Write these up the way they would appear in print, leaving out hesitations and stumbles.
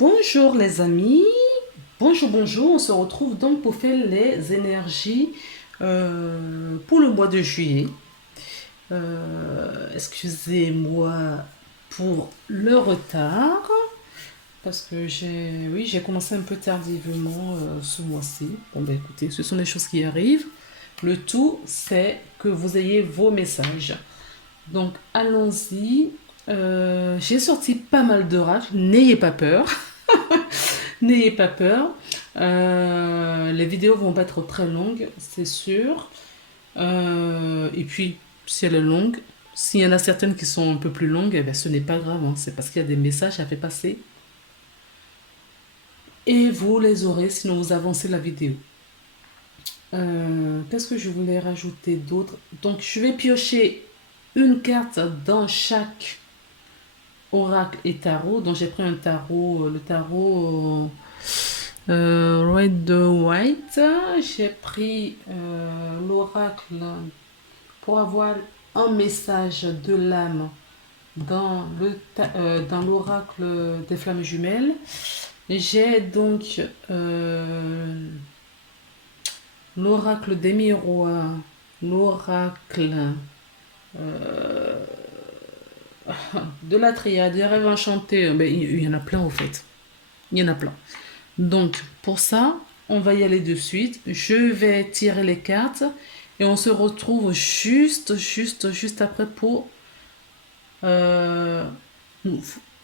Bonjour les amis, bonjour, on se retrouve donc pour faire les énergies pour le mois de juillet. Excusez-moi pour le retard, parce que j'ai commencé un peu tardivement ce mois-ci. Bon ben écoutez, ce sont des choses qui arrivent. Le tout, c'est que vous ayez vos messages. Donc allons-y. J'ai sorti pas mal d'oracles, n'ayez pas peur. N'ayez pas peur. Les vidéos vont pas être très longues, c'est sûr. Et puis, si elle est longue, s'il y en a certaines qui sont un peu plus longues, eh ben, ce n'est pas grave, hein. C'est parce qu'il y a des messages à faire passer. Et vous les aurez, sinon vous avancez la vidéo. Qu'est-ce que je voulais rajouter d'autre? Donc, je vais piocher une carte dans chaque oracle et tarot. Donc, j'ai pris un tarot, le tarot Red de White. J'ai pris l'oracle pour avoir un message de l'âme dans l'oracle des flammes jumelles. J'ai donc l'oracle des miroirs, l'oracle euh, de la triade, des rêves enchantés. Ben, il y en a plein au fait. Il y en a plein. Donc, pour ça, on va y aller de suite. Je vais tirer les cartes et on se retrouve juste après pour euh,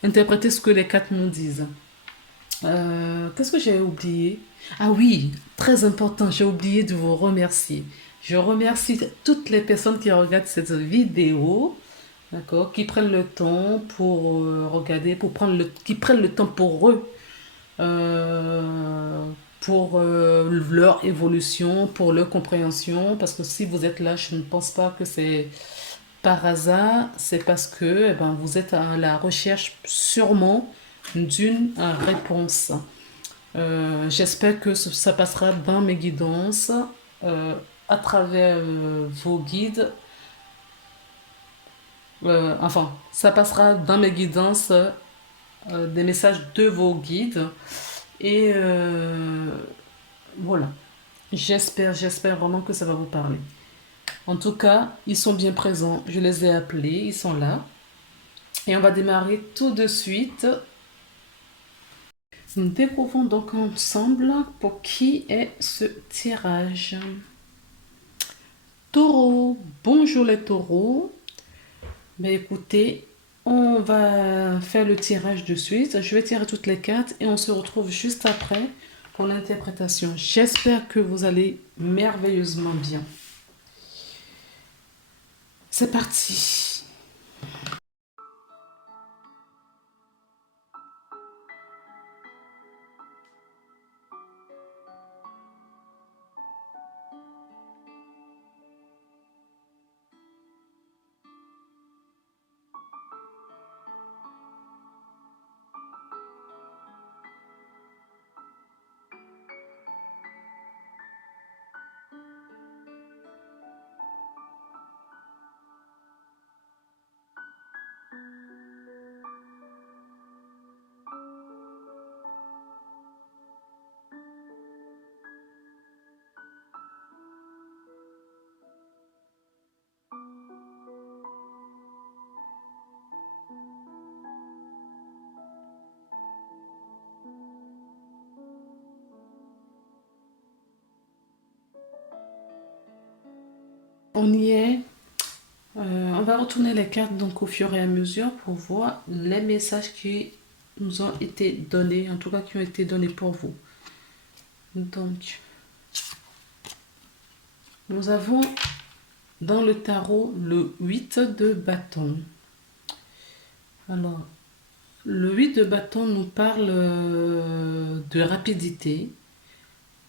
interpréter ce que les cartes nous disent. Qu'est-ce que j'ai oublié? Ah oui, très important, j'ai oublié de vous remercier. Je remercie toutes les personnes qui regardent cette vidéo, d'accord, qui prennent le temps pour regarder, qui prennent le temps pour eux euh, pour leur évolution, pour leur compréhension. Parce que si vous êtes là, je ne pense pas que c'est par hasard, c'est parce que vous êtes à la recherche sûrement d'une réponse. J'espère que ça passera dans mes guidances, euh, à travers vos guides. Enfin, ça passera dans mes guidances, des messages de vos guides. Et voilà. J'espère vraiment que ça va vous parler. En tout cas, ils sont bien présents. Je les ai appelés, ils sont là. Et on va démarrer tout de suite. Nous découvrons donc ensemble pour qui est ce tirage. Taureau, bonjour les taureaux. Ben écoutez, on va faire le tirage de suite. Je vais tirer toutes les cartes et on se retrouve juste après pour l'interprétation. J'espère que vous allez merveilleusement bien. C'est parti. On y est. On va retourner les cartes donc au fur et à mesure pour voir les messages qui nous ont été donnés, en tout cas qui ont été donnés pour vous. Donc, nous avons dans le tarot le 8 de bâton. Alors, le 8 de bâton nous parle de rapidité,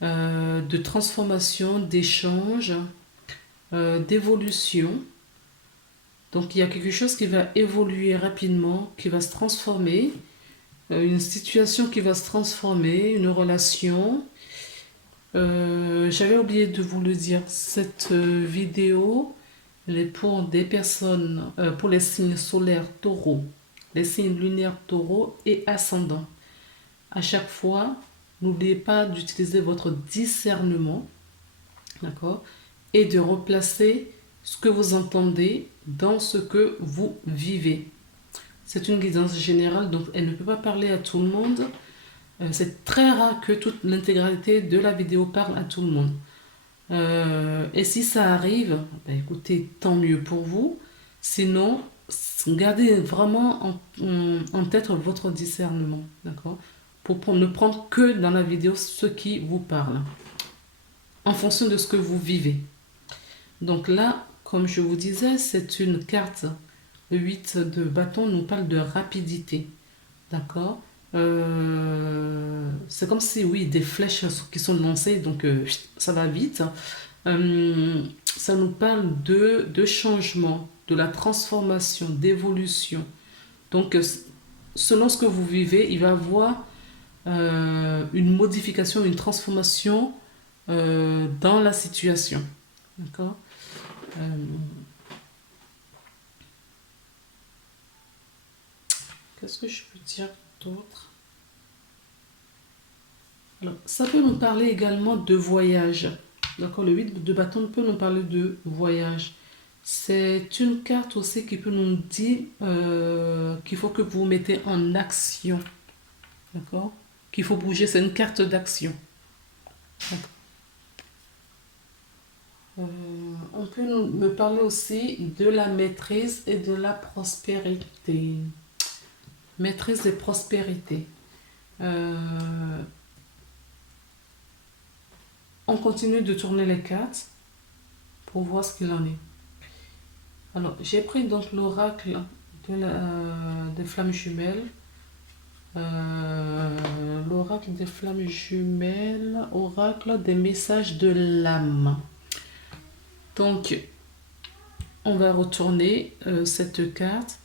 de transformation, d'échange, d'évolution. Donc il y a quelque chose qui va évoluer rapidement, qui va se transformer, une situation qui va se transformer, une relation. J'avais oublié de vous le dire, cette vidéo, elle est pour des personnes, pour les signes solaires taureaux, les signes lunaires taureaux et ascendants. À chaque fois, n'oubliez pas d'utiliser votre discernement, d'accord, et de replacer ce que vous entendez dans ce que vous vivez. C'est une guidance générale, donc elle ne peut pas parler à tout le monde. C'est très rare que toute l'intégralité de la vidéo parle à tout le monde. Et si ça arrive, ben écoutez, tant mieux pour vous. Sinon, gardez vraiment en tête votre discernement, d'accord? Pour ne prendre que dans la vidéo ce qui vous parle, en fonction de ce que vous vivez. Donc là, comme je vous disais, c'est une carte. Le 8 de bâton nous parle de rapidité, d'accord? C'est comme si, oui, des flèches qui sont lancées, donc ça va vite. Ça nous parle de changement, de la transformation, d'évolution. Donc, selon ce que vous vivez, il va y avoir une modification, une transformation dans la situation. D'accord. Euh, Qu'est-ce que je peux dire d'autre? Alors, ça peut nous parler également de voyage. D'accord, le 8 de bâton peut nous parler de voyage. C'est une carte aussi qui peut nous dire qu'il faut que vous vous mettez en action. D'accord? Qu'il faut bouger, c'est une carte d'action. On peut me parler aussi de la maîtrise et de la prospérité. Maîtrise et prospérité. Euh, on continue de tourner les cartes pour voir ce qu'il en est. Alors, j'ai pris donc l'oracle des flammes jumelles. L'oracle des flammes jumelles, oracle des messages de l'âme. Donc, on va retourner cette carte.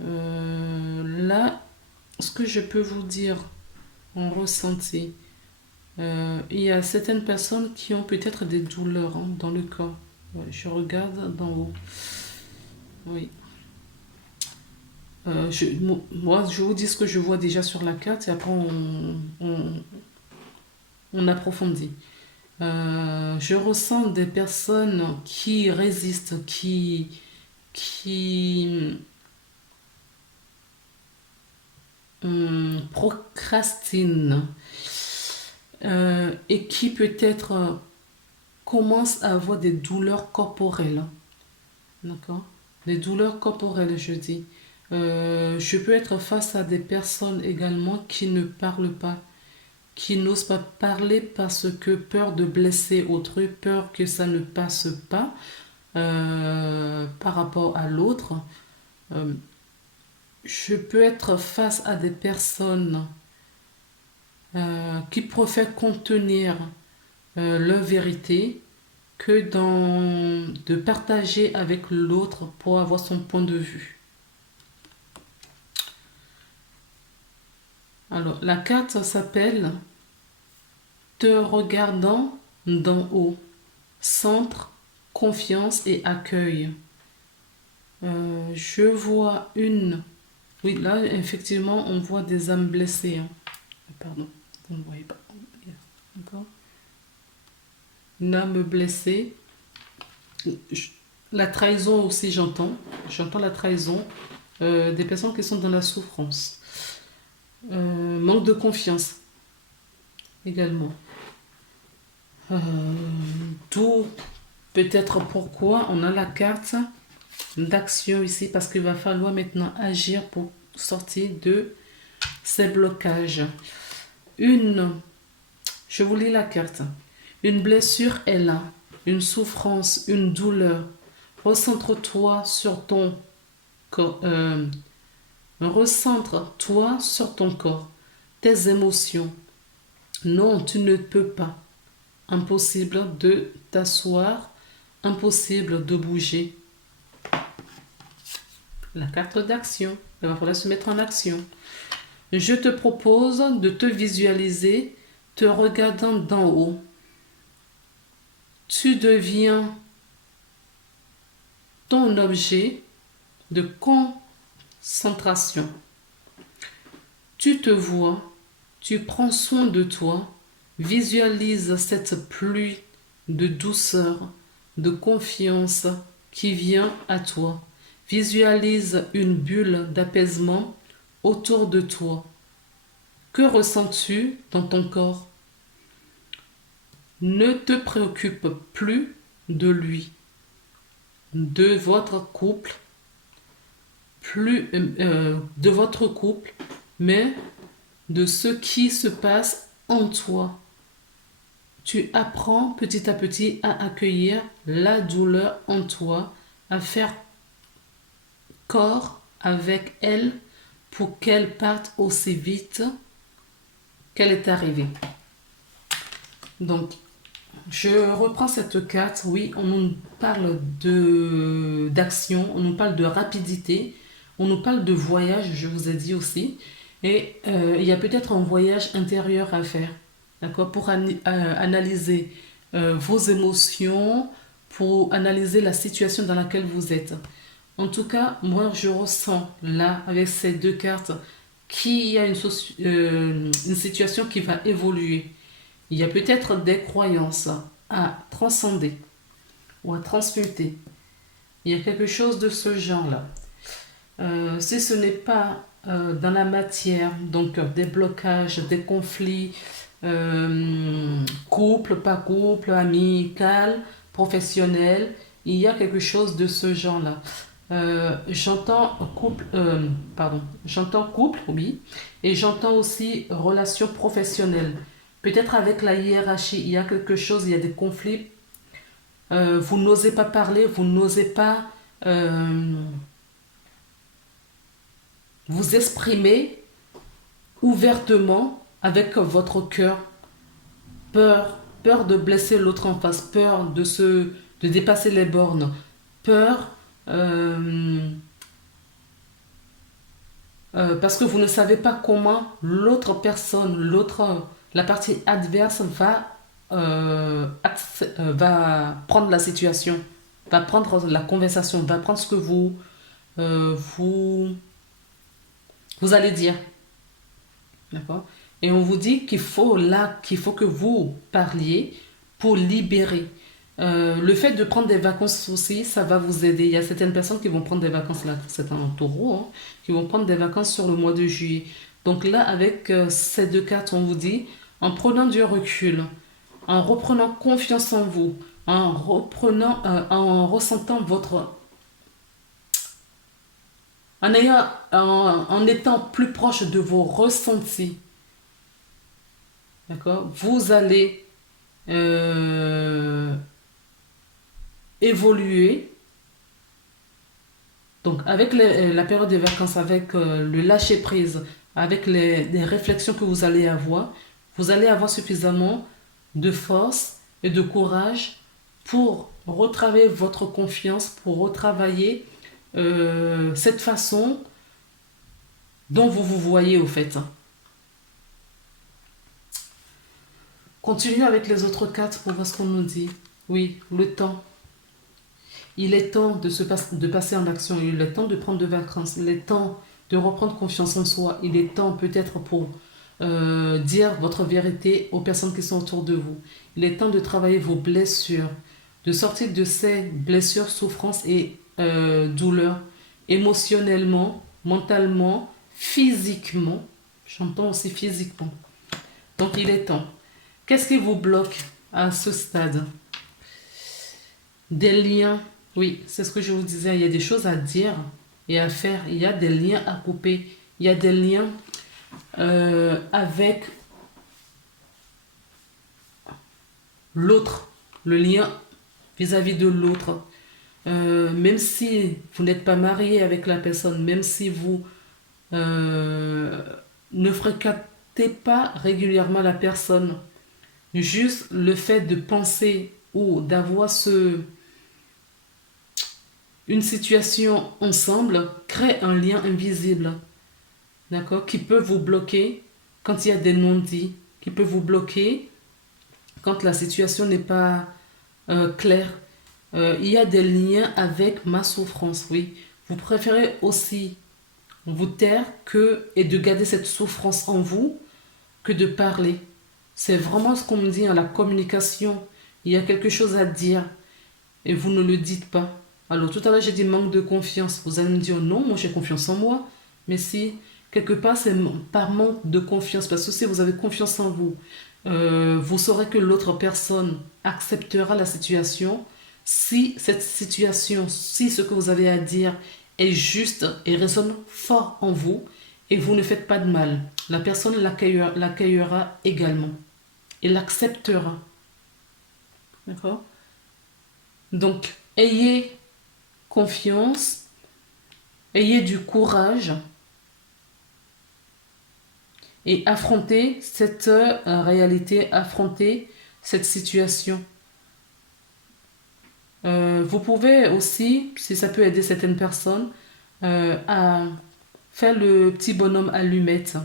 Là, ce que je peux vous dire en ressenti, il y a certaines personnes qui ont peut-être des douleurs dans le corps. Ouais, je regarde d'en haut. Oui. Moi, je vous dis ce que je vois déjà sur la carte et après on approfondit. Je ressens des personnes qui résistent, qui procrastinent et qui peut-être commencent à avoir des douleurs corporelles. D'accord? Des douleurs corporelles, je dis. Je peux être face à des personnes également qui ne parlent pas, qui n'osent pas parler parce que peur de blesser autrui, peur que ça ne passe pas par rapport à l'autre. Je peux être face à des personnes qui préfèrent contenir leur vérité que de partager avec l'autre pour avoir son point de vue. Alors, la carte s'appelle Te regardant d'en haut, centre, confiance et accueil. Je vois une... Oui, là, effectivement, on voit des âmes blessées. Pardon, vous ne voyez pas. D'accord. Une âme blessée. La trahison aussi, j'entends. J'entends la trahison des personnes qui sont dans la souffrance. Manque de confiance également. D'où peut-être pourquoi on a la carte d'action ici, parce qu'il va falloir maintenant agir pour sortir de ces blocages. Je vous lis la carte. Une blessure est là, une souffrance, une douleur. Recentre-toi sur ton corps. Recentre-toi sur ton corps, tes émotions. Non, tu ne peux pas. Impossible de t'asseoir, impossible de bouger. La carte d'action. Il va falloir se mettre en action. Je te propose de te visualiser te regardant d'en haut. Tu deviens ton objet de concentration. Tu te vois Tu prends soin de toi. Visualise cette pluie de douceur, de confiance qui vient à toi. Visualise une bulle d'apaisement autour de toi. Que ressens-tu dans ton corps? Ne te préoccupe plus de lui, de votre couple, de votre couple, mais de ce qui se passe en toi. Tu apprends petit à petit à accueillir la douleur en toi, à faire corps avec elle pour qu'elle parte aussi vite qu'elle est arrivée. Donc, je reprends cette carte. Oui, on nous parle d'action, on nous parle de rapidité, on nous parle de voyage, je vous ai dit aussi. Et il y a peut-être un voyage intérieur à faire, d'accord, pour analyser vos émotions, pour analyser la situation dans laquelle vous êtes. En tout cas, moi, je ressens là, avec ces deux cartes, qu'il y a une situation qui va évoluer. Il y a peut-être des croyances à transcender ou à transmuter. Il y a quelque chose de ce genre-là. Si ce n'est pas dans la matière, donc des blocages, des conflits, couple, pas couple, amical, professionnel, il y a quelque chose de ce genre-là. J'entends couple, oui, et j'entends aussi relation professionnelle. Peut-être avec la hiérarchie, il y a quelque chose, il y a des conflits. Vous n'osez pas parler, vous n'osez pas vous exprimer ouvertement avec votre cœur. Peur de blesser l'autre en face, peur de dépasser les bornes, peur parce que vous ne savez pas comment l'autre personne, la partie adverse va prendre la situation, va prendre la conversation, va prendre ce que euh, vous, vous allez dire. D'accord? Et on vous dit qu'il faut que vous parliez pour libérer. Le fait de prendre des vacances aussi, ça va vous aider. Il y a certaines personnes qui vont prendre des vacances, là, c'est un taureau, hein, qui vont prendre des vacances sur le mois de juillet. Donc là, avec ces deux cartes, on vous dit, en prenant du recul, en reprenant confiance en vous, en ressentant en étant plus proche de vos ressentis, d'accord, vous allez euh, évoluer. Donc, avec la période des vacances, avec le lâcher-prise, avec les réflexions que vous allez avoir suffisamment de force et de courage pour retravailler votre confiance, pour retravailler cette façon dont vous vous voyez au fait. Continuons avec les autres cartes pour voir ce qu'on nous dit. Oui, le temps. Il est temps de passer en action. Il est temps de prendre de vacances. Il est temps de reprendre confiance en soi. Il est temps peut-être pour dire votre vérité aux personnes qui sont autour de vous. Il est temps de travailler vos blessures, de sortir de ces blessures, souffrances et douleurs émotionnellement, mentalement, physiquement. J'entends aussi physiquement. Donc il est temps. Qu'est-ce qui vous bloque à ce stade? Des liens. Oui, c'est ce que je vous disais. Il y a des choses à dire et à faire. Il y a des liens à couper. Il y a des liens avec l'autre. Le lien vis-à-vis de l'autre. Même si vous n'êtes pas marié avec la personne, même si vous ne fréquentez pas régulièrement la personne, juste le fait de penser ou d'avoir une situation ensemble crée un lien invisible, d'accord, qui peut vous bloquer quand il y a des non-dits, qui peut vous bloquer quand la situation n'est pas claire. Il y a des liens avec ma souffrance, oui. Vous préférez aussi vous taire et de garder cette souffrance en vous que de parler. C'est vraiment ce qu'on me dit, hein, la communication. Il y a quelque chose à dire et vous ne le dites pas. Alors tout à l'heure j'ai dit manque de confiance. Vous allez me dire non, moi j'ai confiance en moi. Mais si quelque part c'est par manque de confiance, parce que si vous avez confiance en vous, vous saurez que l'autre personne acceptera la situation. Si cette situation, si ce que vous avez à dire est juste et résonne fort en vous, et vous ne faites pas de mal, la personne l'accueillera également et l'acceptera. D'accord? Donc, ayez confiance, ayez du courage et affrontez cette réalité, affrontez cette situation. Vous pouvez aussi, si ça peut aider certaines personnes, à faire le petit bonhomme allumette.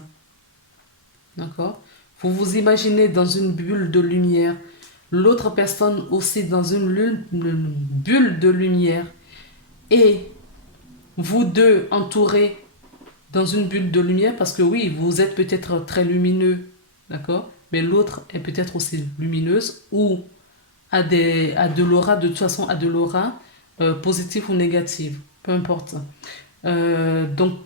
D'accord? Vous vous imaginez dans une bulle de lumière, l'autre personne aussi dans une bulle de lumière, et vous deux entourés dans une bulle de lumière, parce que oui, vous êtes peut-être très lumineux, d'accord? Mais l'autre est peut-être aussi lumineuse ou a de l'aura, de toute façon, a de l'aura positive ou négative, peu importe. Donc,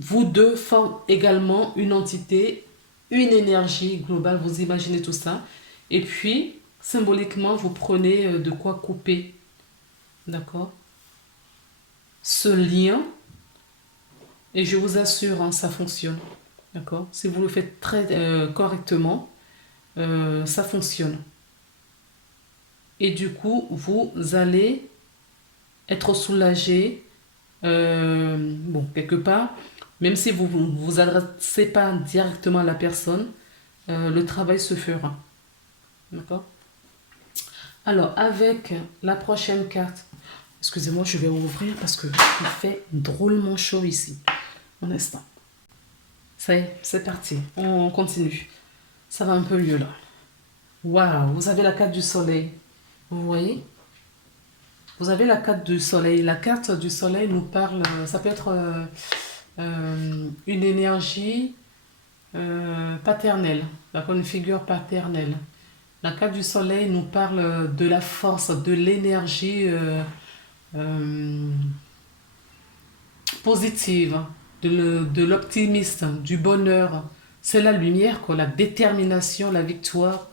vous deux forment également une entité, une énergie globale, vous imaginez tout ça. Et puis, symboliquement, vous prenez de quoi couper, d'accord? Ce lien, et je vous assure, hein, ça fonctionne, d'accord? Si vous le faites très correctement, ça fonctionne. Et du coup, vous allez être soulagé, bon, quelque part, même si vous ne vous adressez pas directement à la personne, le travail se fera. D'accord? Alors, avec la prochaine carte, excusez-moi, je vais ouvrir parce que il fait drôlement chaud ici. Un instant. Ça y est, c'est parti. On continue. Ça va un peu mieux là. Waouh, vous avez la carte du soleil. Vous voyez? Vous avez la carte du soleil. La carte du soleil nous parle, ça peut être une énergie paternelle, d'accord, une figure paternelle. La carte du soleil nous parle de la force, de l'énergie euh, positive, de l'optimisme, du bonheur. C'est la lumière, quoi, la détermination, la victoire.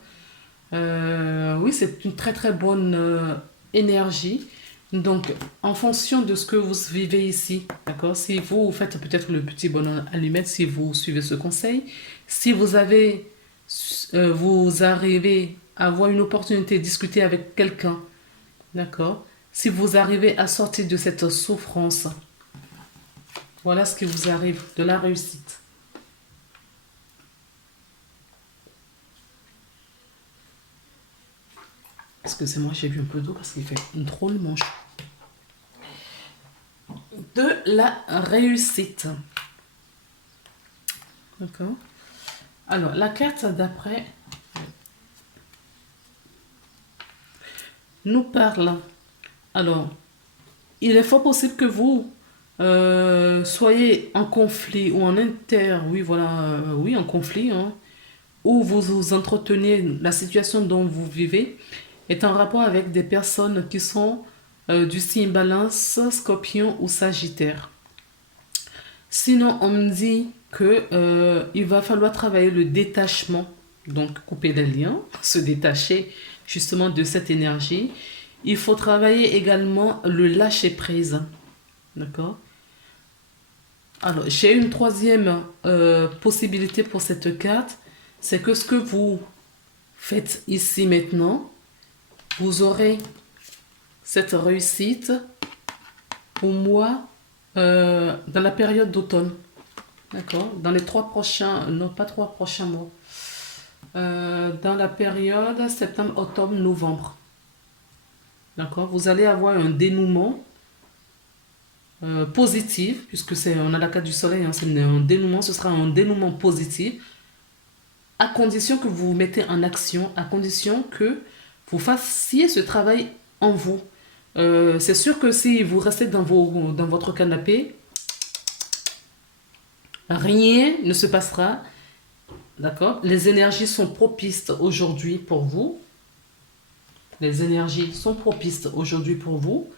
Oui, c'est une très très bonne énergie. Donc, en fonction de ce que vous vivez ici, d'accord, si vous faites peut-être le petit bonhomme allumette, si vous suivez ce conseil, si vous avez, vous arrivez à avoir une opportunité de discuter avec quelqu'un, d'accord, si vous arrivez à sortir de cette souffrance, voilà ce qui vous arrive, de la réussite. Excusez-moi, j'ai bu un peu d'eau parce qu'il fait drôlement chaud. De la réussite. D'accord. Alors, la carte d'après nous parle. Alors, il est fort possible que vous soyez en conflit ou en oui, voilà, oui, en conflit, hein, où vous entretenez la situation dont vous vivez est en rapport avec des personnes qui sont du signe Balance, Scorpion ou Sagittaire. Sinon, on me dit que il va falloir travailler le détachement, donc couper les liens, se détacher justement de cette énergie. Il faut travailler également le lâcher prise, d'accord? Alors, j'ai une troisième possibilité pour cette carte, c'est que ce que vous faites ici maintenant, vous aurez cette réussite au mois, dans la période d'automne. D'accord? Dans les 3 prochains, non pas 3 prochains mois. Dans la période septembre, octobre, novembre. D'accord? Vous allez avoir un dénouement positif, puisque on a la carte du soleil, hein, c'est un dénouement, ce sera un dénouement positif, à condition que vous vous mettez en action, à condition que vous fassiez ce travail en vous. C'est sûr que si vous restez dans votre canapé, rien ne se passera. D'accord? Les énergies sont propices aujourd'hui pour vous. Les énergies sont propices aujourd'hui pour vous,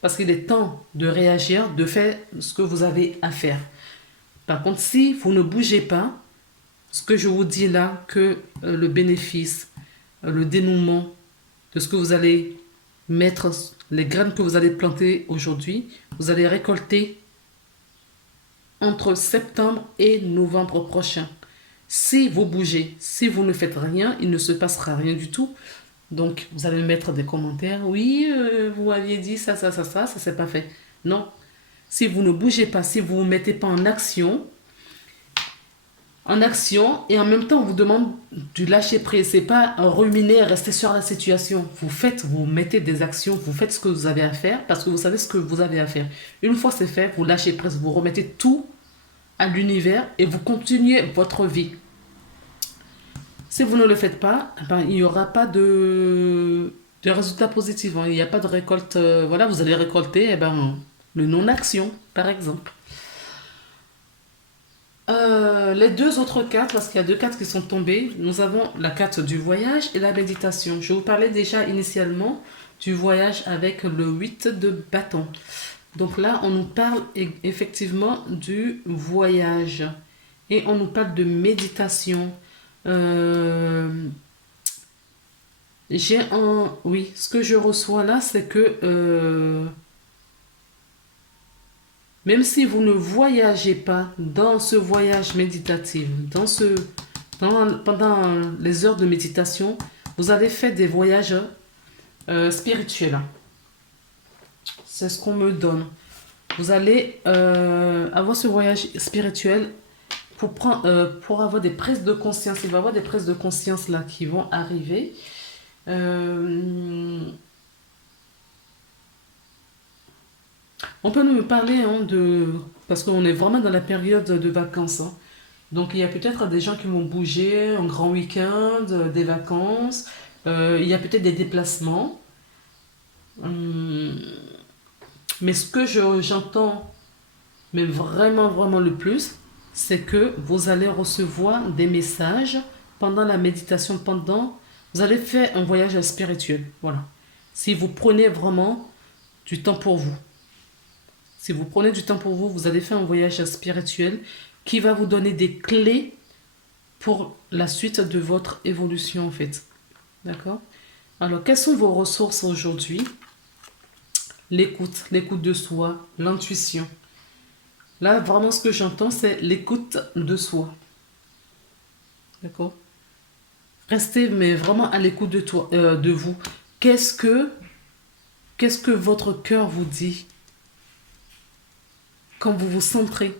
parce qu'il est temps de réagir, de faire ce que vous avez à faire. Par contre, si vous ne bougez pas, ce que je vous dis là, que le bénéfice, le dénouement de ce que vous allez mettre, les graines que vous allez planter aujourd'hui, vous allez récolter entre septembre et novembre prochain. Si vous bougez, si vous ne faites rien, il ne se passera rien du tout. Donc, vous allez mettre des commentaires. Oui, vous aviez dit ça s'est pas fait. Non. Si vous ne bougez pas, si vous ne vous mettez pas en action, et en même temps, on vous demande du lâcher prise. C'est pas ruminer, rester sur la situation. Vous mettez des actions, vous faites ce que vous avez à faire parce que vous savez ce que vous avez à faire. Une fois c'est fait, vous lâchez prise, vous remettez tout à l'univers et vous continuez votre vie. Si vous ne le faites pas, ben, il n'y aura pas de résultats positifs. Hein. Il n'y a pas de récolte. Voilà, vous allez récolter le non-action, par exemple. Les deux autres cartes, parce qu'il y a deux cartes qui sont tombées, nous avons la carte du voyage et la méditation. Je vous parlais déjà initialement du voyage avec le 8 de bâton. Donc là, on nous parle effectivement du voyage et on nous parle de méditation. Euh, Oui, ce que je reçois là, c'est que même si vous ne voyagez pas dans ce voyage méditatif, pendant les heures de méditation, vous allez faire des voyages spirituels. C'est ce qu'on me donne. Vous allez avoir ce voyage spirituel pour avoir des prises de conscience. Il va y avoir des prises de conscience là qui vont arriver. On peut nous parler parce qu'on est vraiment dans la période de vacances. Hein. Donc il y a peut-être des gens qui vont bouger un grand week-end, des vacances. Il y a peut-être des déplacements. Hum, Mais ce que j'entends, mais vraiment, vraiment le plus, c'est que vous allez recevoir des messages pendant la méditation, vous allez faire un voyage spirituel. Voilà. Si vous prenez vraiment du temps pour vous. Si vous prenez du temps pour vous, vous allez faire un voyage spirituel qui va vous donner des clés pour la suite de votre évolution en fait. D'accord? Alors, quelles sont vos ressources aujourd'hui? L'écoute de soi, l'intuition. Là, vraiment, ce que j'entends, c'est l'écoute de soi. D'accord? Restez, mais vraiment à l'écoute de vous. Qu'est-ce que votre cœur vous dit? Quand vous vous centrez,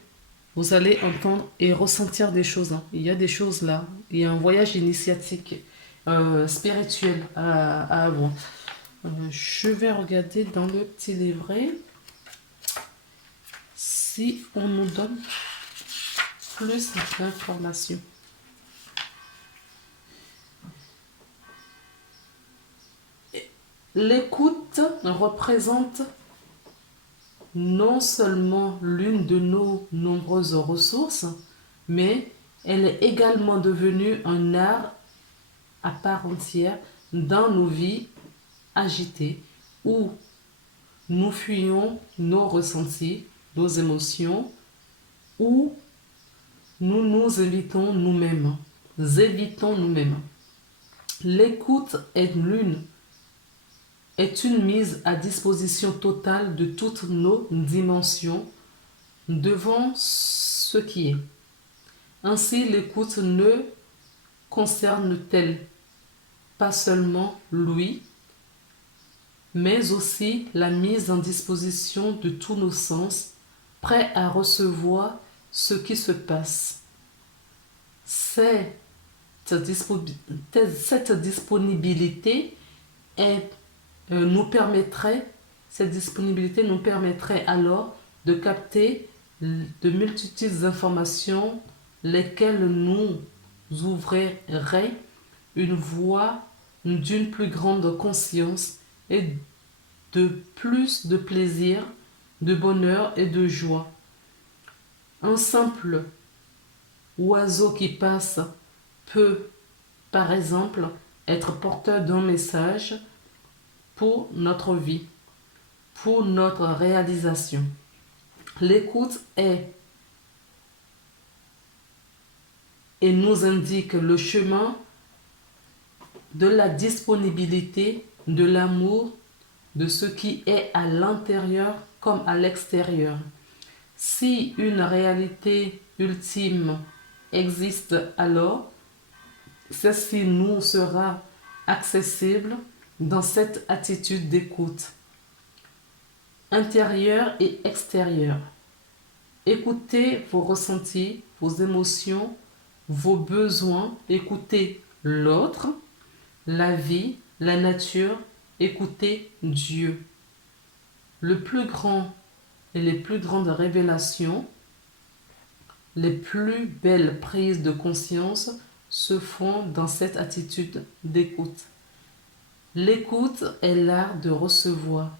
vous allez entendre et ressentir des choses. Hein. Il y a des choses là. Il y a un voyage initiatique, spirituel à avoir. Je vais regarder dans le petit livret si on nous donne plus d'informations. L'écoute représente non seulement l'une de nos nombreuses ressources, mais elle est également devenue un art à part entière dans nos vies agitées où nous fuyons nos ressentis, nos émotions, où nous nous évitons nous-mêmes. L'écoute est une mise à disposition totale de toutes nos dimensions devant ce qui est. Ainsi, l'écoute ne concerne-t-elle pas seulement l'ouïe, mais aussi la mise en disposition de tous nos sens, prêts à recevoir ce qui se passe. Cette disponibilité cette disponibilité nous permettrait alors de capter de multitudes d'informations, lesquelles nous ouvriraient une voie d'une plus grande conscience et de plus de plaisir, de bonheur et de joie. Un simple oiseau qui passe peut, par exemple, être porteur d'un message pour notre vie, pour notre réalisation. L'écoute est et nous indique le chemin de la disponibilité, de l'amour, de ce qui est à l'intérieur comme à l'extérieur. Si une réalité ultime existe, alors celle-ci nous sera accessible dans cette attitude d'écoute intérieure et extérieure. Écoutez vos ressentis, vos émotions, vos besoins, écoutez l'autre, la vie, la nature, écoutez Dieu. Le plus grand et les plus grandes révélations, les plus belles prises de conscience se font dans cette attitude d'écoute. L'écoute est l'art de recevoir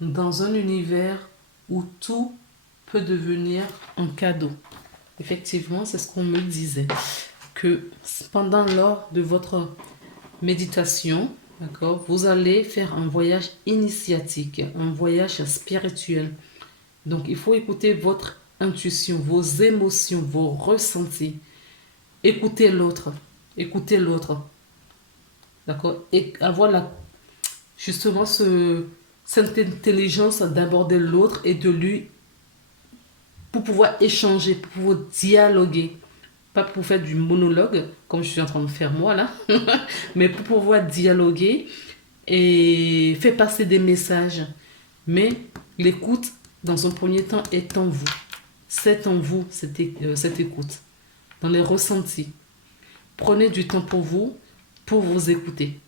dans un univers où tout peut devenir un cadeau. Effectivement, c'est ce qu'on me disait, que lors de votre méditation, d'accord, vous allez faire un voyage initiatique, un voyage spirituel. Donc, il faut écouter votre intuition, vos émotions, vos ressentis. Écoutez l'autre, d'accord, et avoir justement cette intelligence d'aborder l'autre et de lui pour pouvoir échanger, pour pouvoir dialoguer. Pas pour faire du monologue, comme je suis en train de faire moi là, mais pour pouvoir dialoguer et faire passer des messages. Mais l'écoute, dans un premier temps, est en vous. C'est en vous, cette écoute. Dans les ressentis. Prenez du temps pour vous écouter.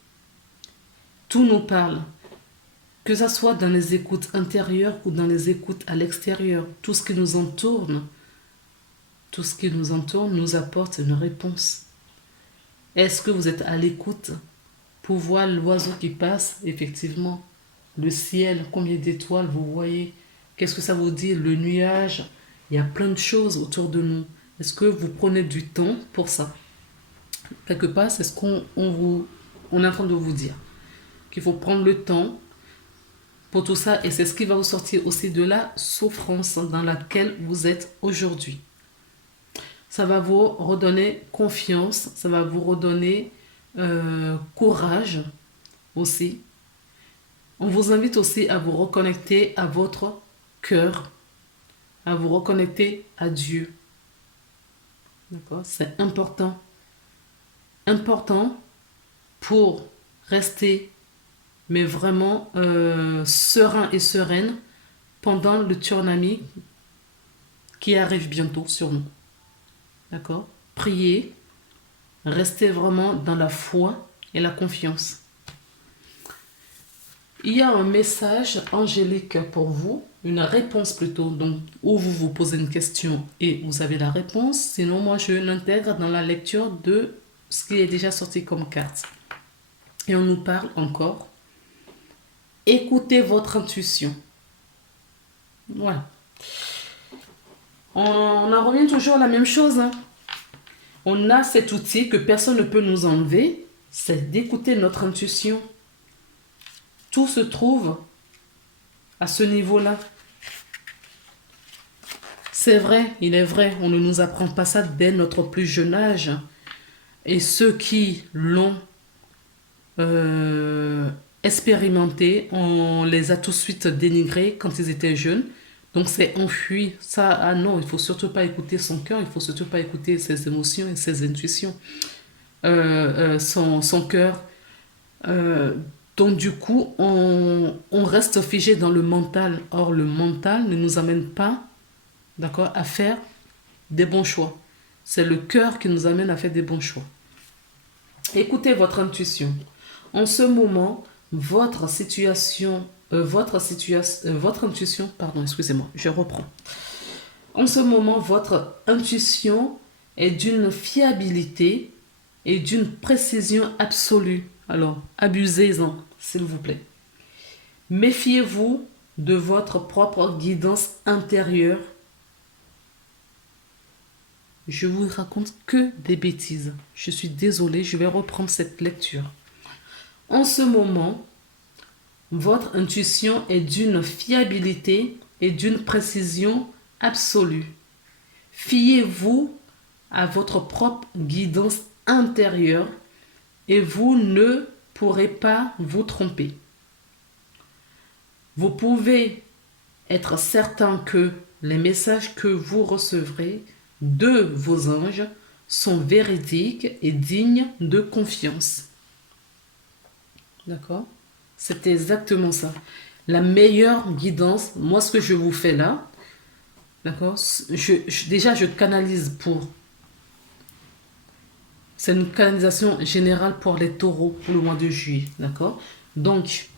Tout nous parle. Que ce soit dans les écoutes intérieures ou dans les écoutes à l'extérieur. Tout ce qui nous entoure nous apporte une réponse. Est-ce que vous êtes à l'écoute pour voir l'oiseau qui passe? Effectivement, le ciel, combien d'étoiles vous voyez? Qu'est-ce que ça vous dit? Le nuage, il y a plein de choses autour de nous. Est-ce que vous prenez du temps pour ça? Quelque part, c'est ce qu'on est en train de vous dire. Qu'il faut prendre le temps pour tout ça, et c'est ce qui va vous sortir aussi de la souffrance dans laquelle vous êtes aujourd'hui. Ça va vous redonner confiance, ça va vous redonner courage aussi. On vous invite aussi à vous reconnecter à votre cœur, à vous reconnecter à Dieu. D'accord? C'est important. Important pour rester, mais vraiment serein et sereine pendant le tsunami qui arrive bientôt sur nous. D'accord? Priez, restez vraiment dans la foi et la confiance. Il y a un message angélique pour vous, une réponse plutôt, donc où vous vous posez une question et vous avez la réponse. Sinon, moi, je l'intègre dans la lecture de ce qui est déjà sorti comme carte. Et on nous parle encore. Écoutez votre intuition. Voilà. On en revient toujours à la même chose. Hein. On a cet outil que personne ne peut nous enlever, c'est d'écouter notre intuition. Tout se trouve à ce niveau-là. C'est vrai, il est vrai, on ne nous apprend pas ça dès notre plus jeune âge. Et ceux qui l'ont expérimenté, on les a tout de suite dénigrés quand ils étaient jeunes. Donc c'est enfui. Ça, ah non, il ne faut surtout pas écouter son cœur, il ne faut surtout pas écouter ses émotions et ses intuitions. Son cœur. Donc du coup, on reste figé dans le mental. Or, le mental ne nous amène pas, d'accord, à faire des bons choix. C'est le cœur qui nous amène à faire des bons choix. Écoutez votre intuition. En ce moment, votre intuition, pardon, excusez-moi, je reprends. En ce moment, votre intuition est d'une fiabilité et d'une précision absolue. Alors, abusez-en, s'il vous plaît. Méfiez-vous de votre propre guidance intérieure. je vous raconte que des bêtises. Je suis désolée, je vais reprendre cette lecture. En ce moment, votre intuition est d'une fiabilité et d'une précision absolue. Fiez-vous à votre propre guidance intérieure et vous ne pourrez pas vous tromper. Vous pouvez être certain que les messages que vous recevrez de vos anges sont véridiques et dignes de confiance. D'accord? C'est exactement ça. La meilleure guidance, moi ce que je vous fais là, d'accord? Déjà je canalise pour... C'est une canalisation générale pour les taureaux pour le mois de juillet. D'accord? Donc,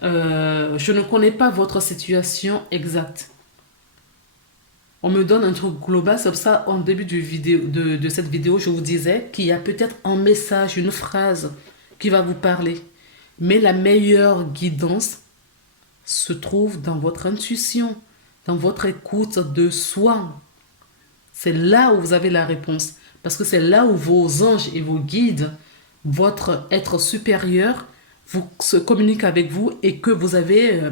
je ne connais pas votre situation exacte. On me donne un truc global, c'est pour ça, en début de cette vidéo, je vous disais qu'il y a peut-être un message, une phrase qui va vous parler. Mais la meilleure guidance se trouve dans votre intuition, dans votre écoute de soi. C'est là où vous avez la réponse. Parce que c'est là où vos anges et vos guides, votre être supérieur, se communiquent avec vous et que vous avez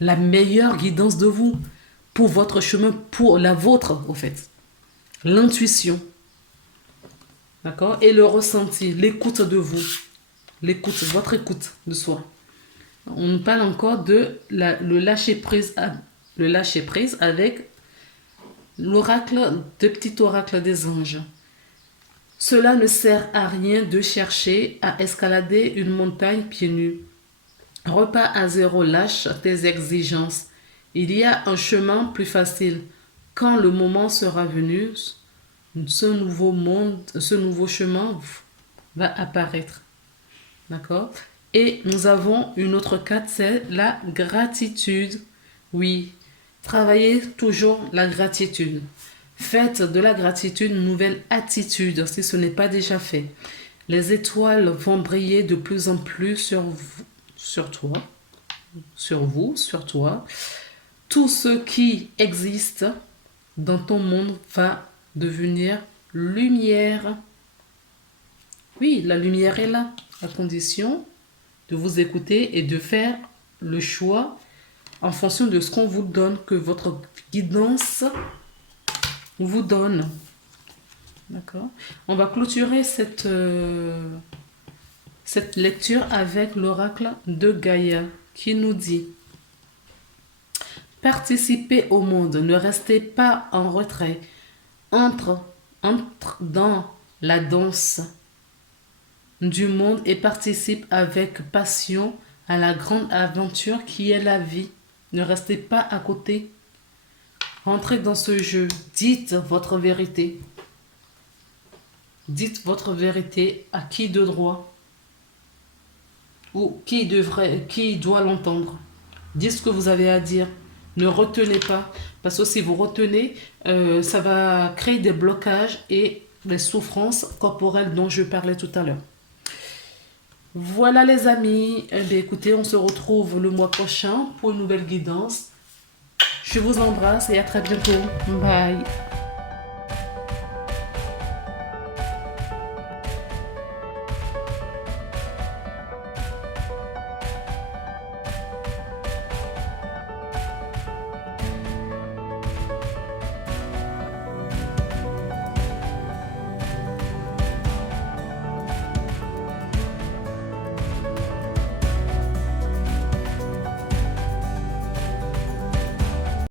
la meilleure guidance de vous pour votre chemin, pour la vôtre, au fait. L'intuition. D'accord? Et le ressenti, l'écoute de vous. L'écoute, votre écoute de soi. On parle encore de le lâcher prise avec l'oracle, de petit oracle des anges. Cela ne sert à rien de chercher à escalader une montagne pieds nus. Repars à zéro, lâche tes exigences. Il y a un chemin plus facile. Quand le moment sera venu, ce nouveau chemin va apparaître. D'accord? Et nous avons une autre carte, c'est la gratitude. Oui, travaillez toujours la gratitude. Faites de la gratitude une nouvelle attitude si ce n'est pas déjà fait. Les étoiles vont briller de plus en plus sur toi. Tout ce qui existe dans ton monde va devenir lumière. Oui, la lumière est là, à condition de vous écouter et de faire le choix en fonction de ce qu'on vous donne, que votre guidance vous donne. D'accord? On va clôturer cette lecture avec l'oracle de Gaïa qui nous dit: participez au monde, ne restez pas en retrait. Entre dans la danse du monde et participe avec passion à la grande aventure qui est la vie. Ne restez pas à côté. Entrez dans ce jeu. Dites votre vérité. Dites votre vérité à qui de droit ou qui doit l'entendre. Dites ce que vous avez à dire. Ne retenez pas, parce que si vous retenez, ça va créer des blocages et des souffrances corporelles dont je parlais tout à l'heure. Voilà les amis, écoutez, on se retrouve le mois prochain pour une nouvelle guidance. Je vous embrasse et à très bientôt. Bye.